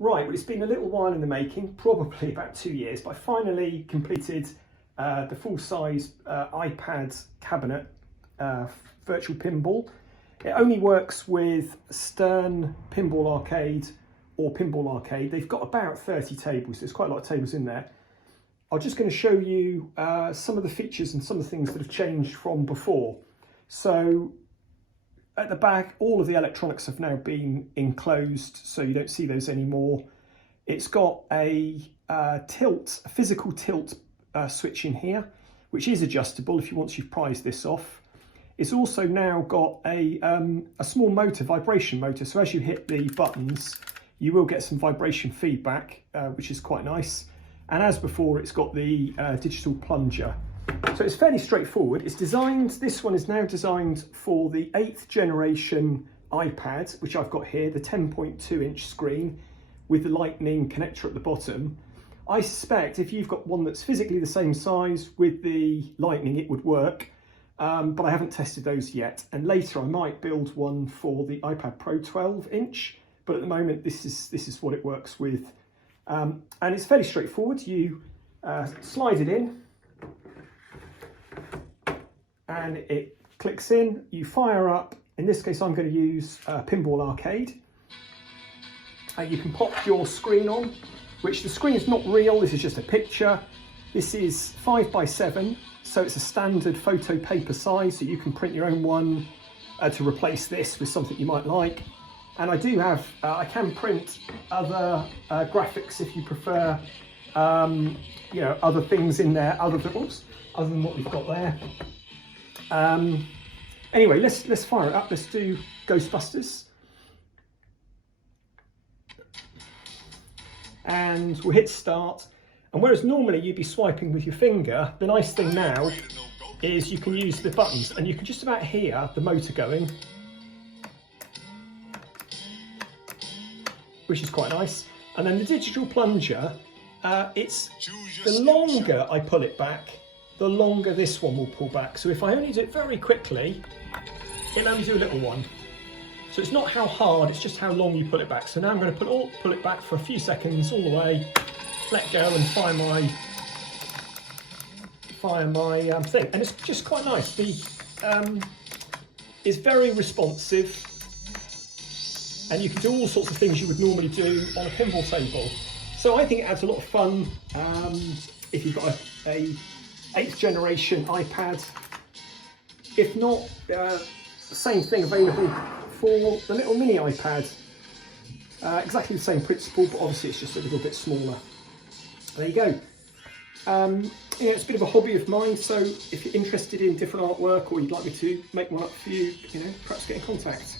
Right, well, it's been a little while in the making, probably about 2 years, but I finally completed the full-size iPad cabinet virtual pinball. It only works with Stern Pinball Arcade or Pinball Arcade. They've got about 30 tables. There's quite a lot of tables in there. I'm just going to show you some of the features and some of the things that have changed from before. So at the back, all of the electronics have now been enclosed, so you don't see those anymore. It's got a physical tilt switch in here, which is adjustable if you once you've prized this off. It's also now got a small motor, vibration motor, so as you hit the buttons, you will get some vibration feedback, which is quite nice. And as before, it's got the digital plunger. So it's fairly straightforward. It's designed, this one is now designed for the 8th generation iPad, which I've got here, the 10.2 inch screen with the lightning connector at the bottom. I suspect if you've got one that's physically the same size with the lightning, it would work, but I haven't tested those yet. And later I might build one for the iPad Pro 12 inch, but at the moment this is what it works with. And it's fairly straightforward. You slide it in, and it clicks in. You fire up, in this case I'm going to use Pinball Arcade. You can pop your screen on, which the screen is not real, this is just a picture. This is 5x7, so it's a standard photo paper size, so you can print your own one to replace this with something you might like. And I do have, I can print other graphics if you prefer, you know, other things in there, other than what we've got there. Anyway, let's fire it up. Let's do Ghostbusters. And we'll hit start. And whereas normally you'd be swiping with your finger, the nice thing now is you can use the buttons, and you can just about hear the motor going, which is quite nice. And then the digital plunger, it's the longer I pull it back, the longer this one will pull back. So if I only do it very quickly, it'll only do a little one. So it's not how hard, it's just how long you pull it back. So now I'm going to pull it back for a few seconds all the way, let go and fire my thing. And it's just quite nice. It's very responsive, and you can do all sorts of things you would normally do on a pinball table. So I think it adds a lot of fun if you've got a 8th generation iPad. If not, same thing available for the little mini iPad. Exactly the same principle, but obviously it's just a little bit smaller. There you go. Yeah, it's a bit of a hobby of mine, so if you're interested in different artwork or you'd like me to make one up for you, you know, perhaps get in contact.